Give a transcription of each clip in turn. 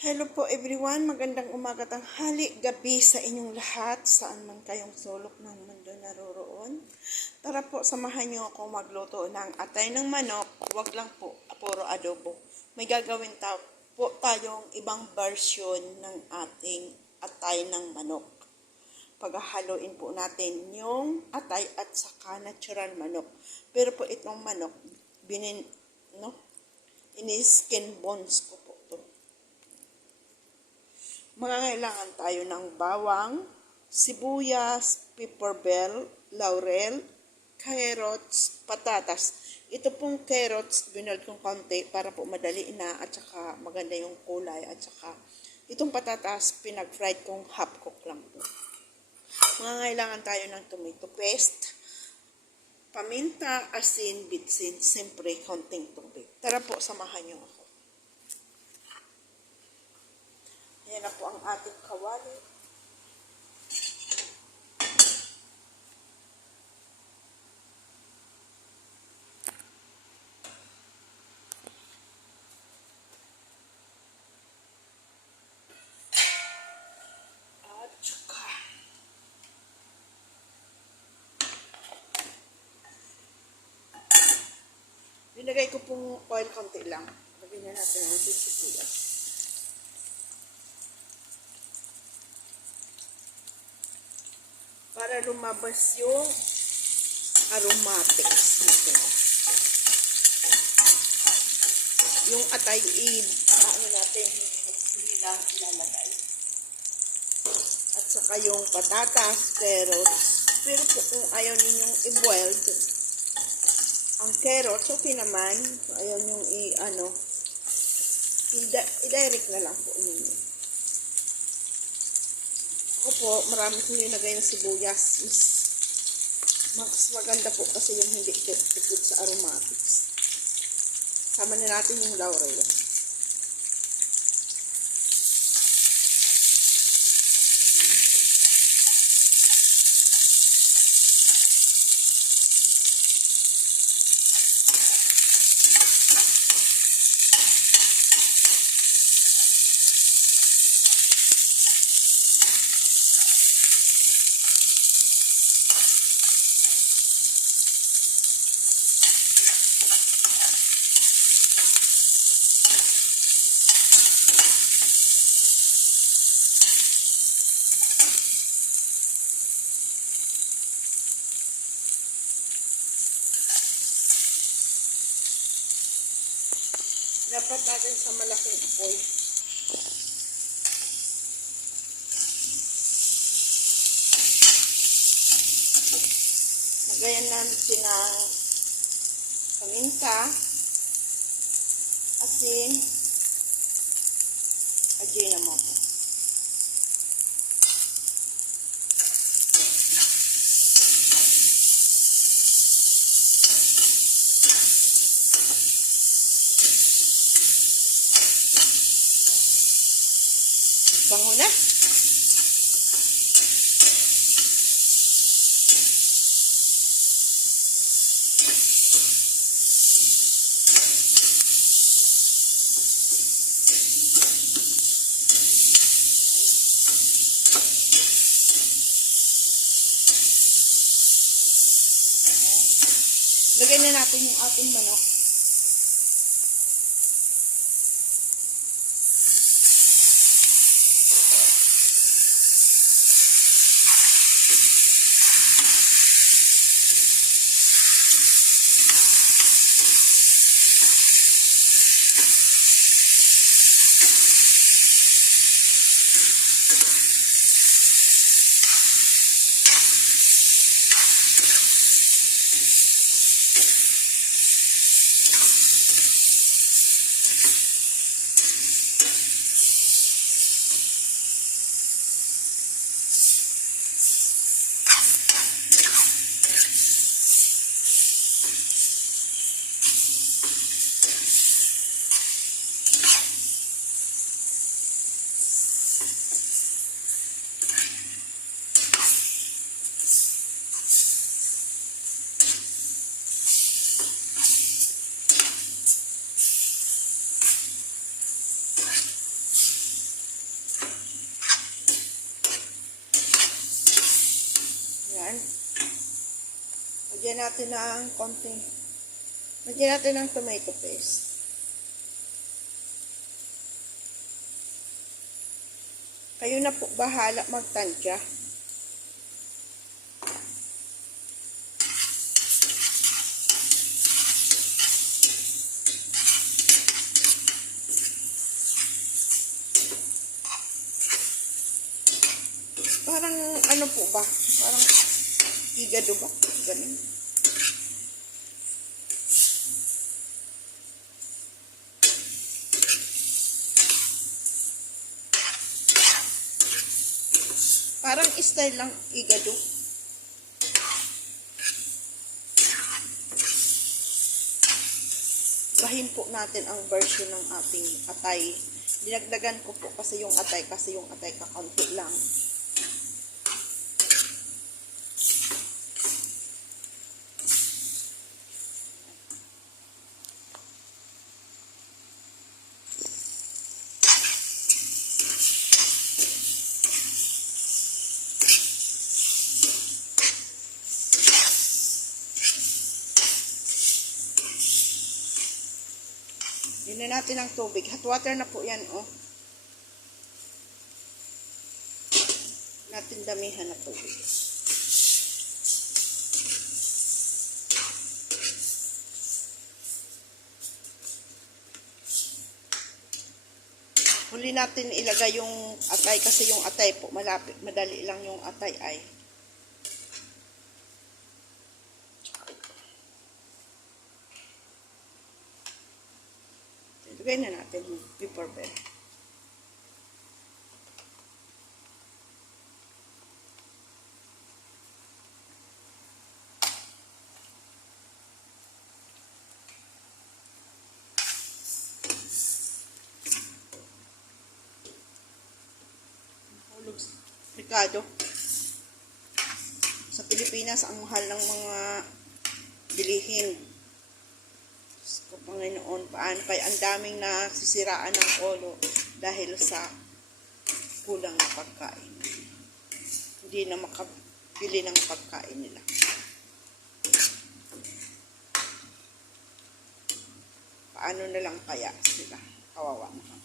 Hello po everyone, magandang umaga, tanghali, gabi sa inyong lahat, saan man kayong sulok ng mundo naroroon. Tara po, samahan niyo ako magluto ng atay ng manok, wag lang po, puro adobo. May gagawin po tayong ibang version ng ating atay ng manok. Paghahaluin po natin yung atay at saka natural manok. Pero po itong manok, ini-skin bones ko po to. Mangangailangan tayo ng bawang, sibuyas, pepper bell, laurel, carrots, patatas. Ito pong carrots, binald kong konti para po madali na at saka maganda yung kulay at saka itong patatas, pinag-fried kong half cook lang po. Mangangailangan tayo ng tomato paste, paminta, asin, bitsin, siyempre konting tubig. Tara po, samahan niyo ako. Ayan na po ang ating kawali. At saka nilagay ko pong oil konti lang. Lagyan na natin ang sibuyas. Para lumabas yung aromatics nito. Yung atay ano natin, hindi lang ilalagay. At saka yung patatas, carrots. Pero po kung ayaw ninyong i-boiled, ang carrots, okay naman. Kung ayaw ninyong i-direct na lang po ninyo. Ako po, marami kong nilagay na sibuyas. Mas maganda po kasi yung hindi tipid sa aromatics. Sama na natin yung laurel. Dapat natin sa malaking apoy. Lagayan natin ng paminta, asin, ajinomoto. Bango na. Lagyan na natin yung ating manok. Lagyan natin ng konting, lagyan natin ng tomato paste. Kayo na po bahala magtansya. Parang ano po ba? Parang higado ba? Ganun. Parang style lang higado. Bahin po natin ang version ng ating atay. Dinagdagan ko po kasi yung atay kakaunti lang. Yun na natin ang tubig. Hot water na po yan, oh. Natin damihan na tubig. Huli natin ilagay yung atay kasi yung atay po, malapit, madali lang yung atay ay. Ilagay na natin yung pepper bell. Ricardo. Sa Pilipinas, ang mahal ng mga bilihin. Ko Panginoon, paano kaya ang daming nasisiraan ng ulo dahil sa kulang na pagkain. Hindi na makabili ng pagkain nila. Paano na lang kaya sila? Kawawa naman.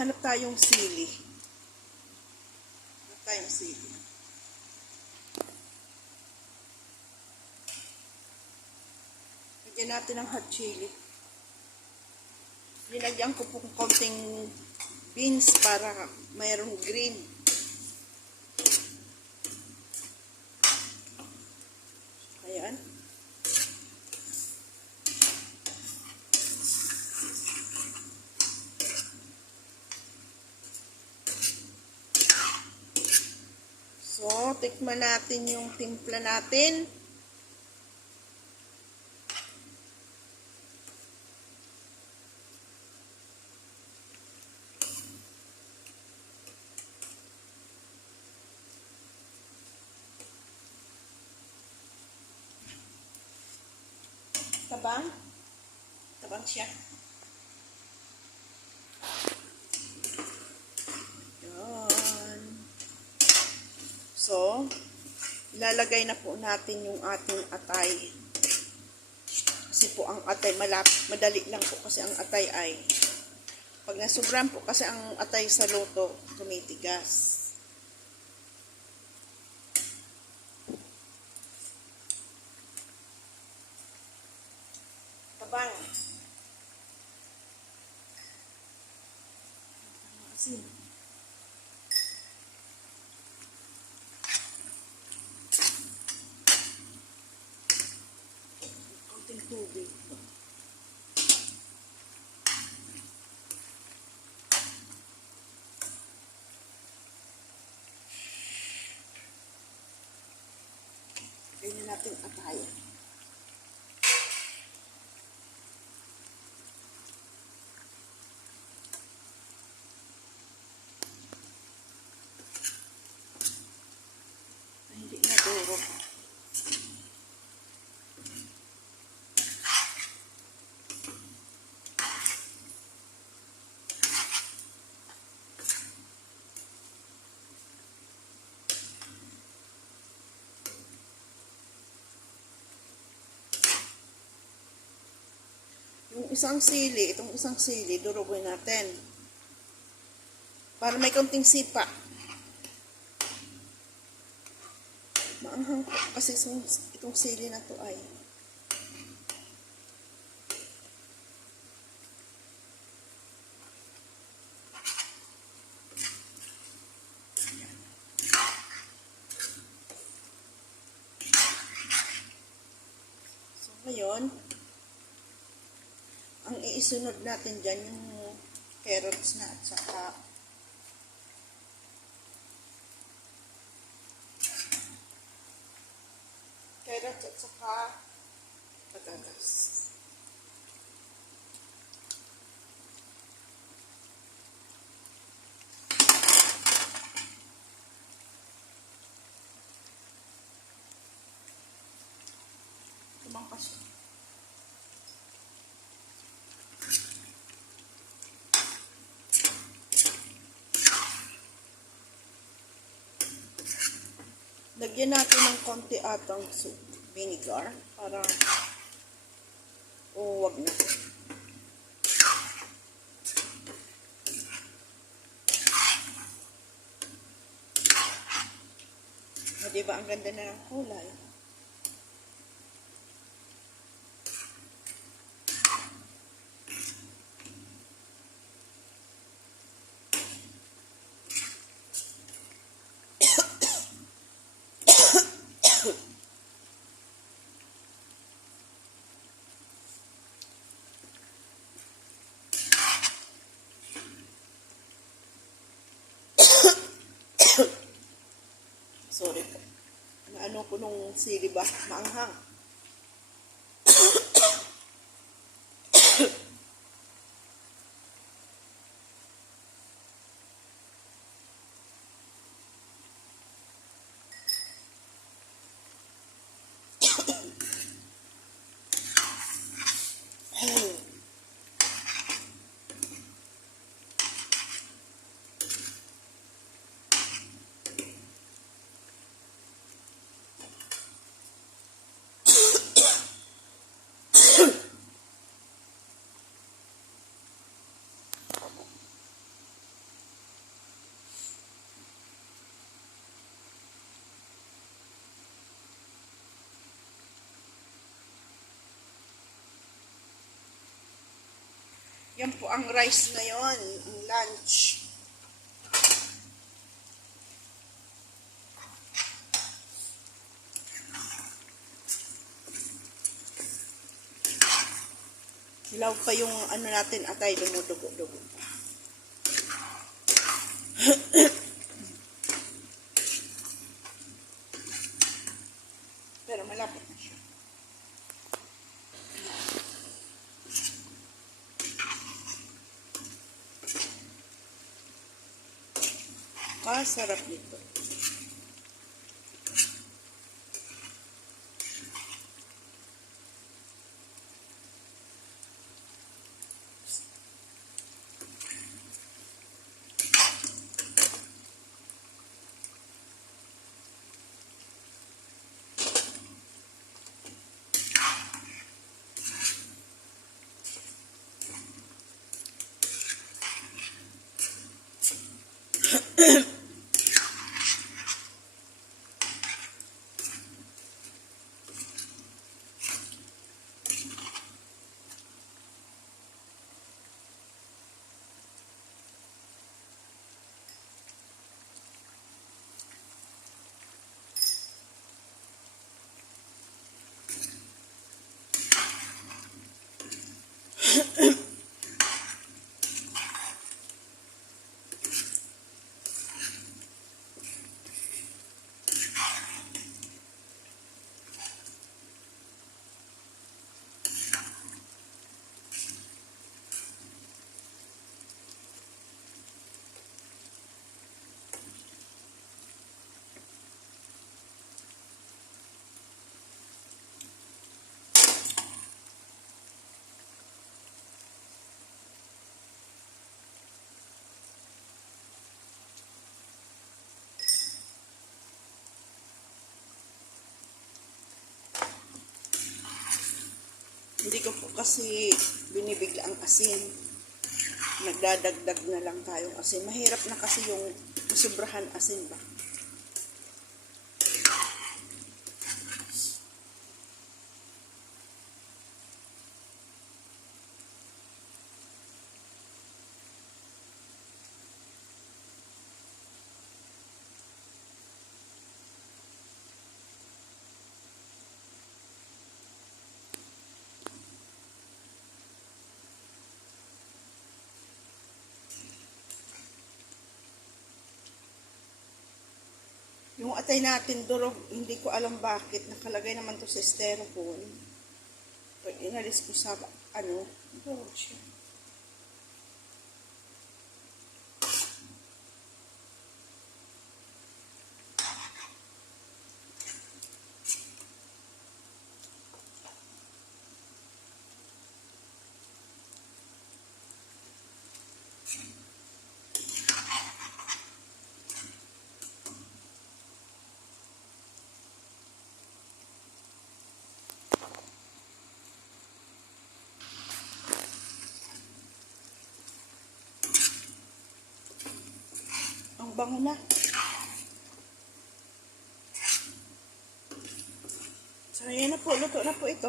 Hanap tayong sili. Hanap tayong sili. Lagyan natin ng hot chili. Nilagyan ko po konting beans para mayroong green. Ayan. So, tikman natin yung timpla natin. Tabang. Tabang siya. So, ilalagay na po natin yung ating atay. Kasi po ang atay, madali lang po kasi ang atay ay. Pag nasubran po kasi ang atay sa luto, tumitigas. Tabang. Asin. Tubig. Ganyan natin atay. itong isang sili, durugin natin. Para may kaunting sipa. Maanghang po kasi itong sili na to ay. So ngayon, ang iisunod natin dyan yung carrots na at saka patatas. Tumangkas siya. Lagyan natin ng konti atang vinegar para wag na. O, diba ang ganda na ng kulay? Sorry po. Naano ko nung sili ba? Maanghang. Yan po ang rice ngayon, lunch. Hilaw pa yung ano natin, atay, dumudugo-dugo. Pero malapit na siya. Sarap nito. kasi binibigla ang asin. Nagdadagdag na lang tayong asin. Mahirap na kasi yung sobrahan asin ba. Yung atay natin durog, hindi ko alam bakit. Nakalagay naman to sa styrofoam. Pag inalis ko sa, durog siya. Ang bango na. So, ayan na po. Luto na po ito.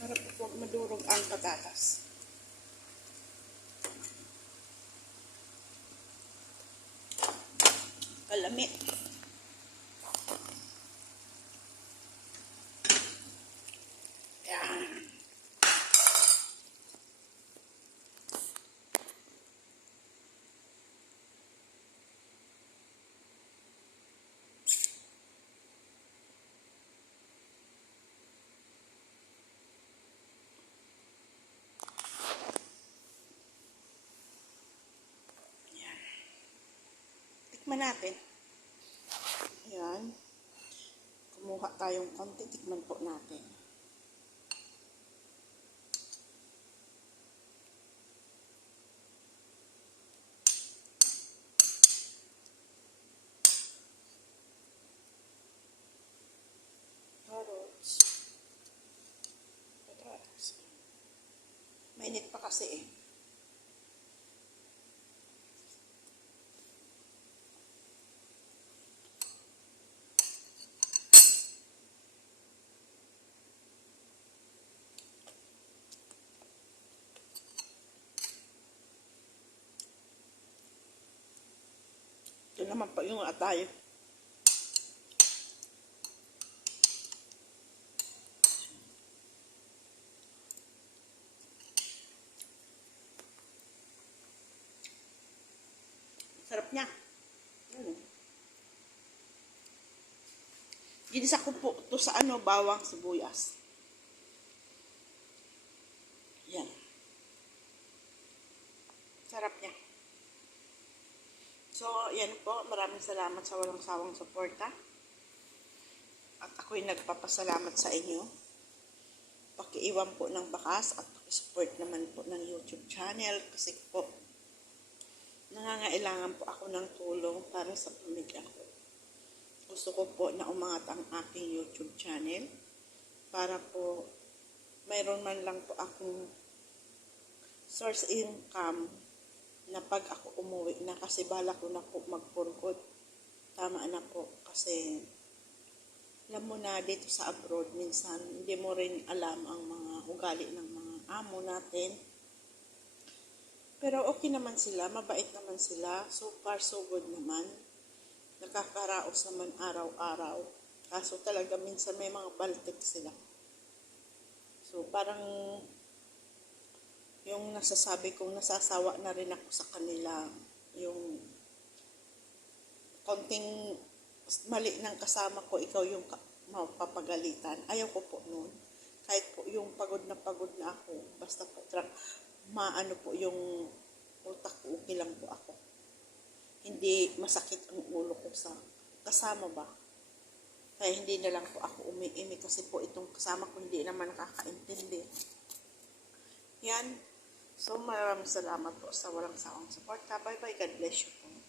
Para po madurog ang patatas. Kalami. Yan. Tikman natin. Yan. Kumuha tayong konti. Tikman po natin. Carrots. Patatas. Mainit pa kasi eh. Ito naman pa yung atay. Sarap niya. Ginisa ko po ito sa bawang sibuyas. Yan. Sarap niya. So, yan po. Maraming salamat sa walang sawang suporta. At ako'y nagpapasalamat sa inyo. Pakiiwan po ng bakas at pakisupport naman po ng YouTube channel kasi po nangangailangan po ako ng tulong para sa pamilya ko. Gusto ko po na umangat ang aking YouTube channel para po mayroon man lang po akong source income na pag ako umuwi na kasi bala ko na po magpurkod. Tama na po kasi alam mo na dito sa abroad minsan hindi mo rin alam ang mga ugali ng mga amo natin. Pero okay naman sila, mabait naman sila, so far so good naman. Nakakaraos naman araw-araw. Kaso talaga minsan may mga baltik sila. So parang yung nasasabi kong nasasawa na rin ako sa kanila, yung konting mali ng kasama ko, ikaw yung mapapagalitan. Ayaw ko po noon. Kahit po yung pagod na ako, basta po maano po yung utak ko, okay lang po ako. Hindi masakit ang ulo ko sa kasama ba. Kaya hindi na lang po ako umiimi kasi po itong kasama ko hindi naman nakakaintindi. Yan. So maraming salamat po sa walang sawang suporta. Bye bye. God bless you po.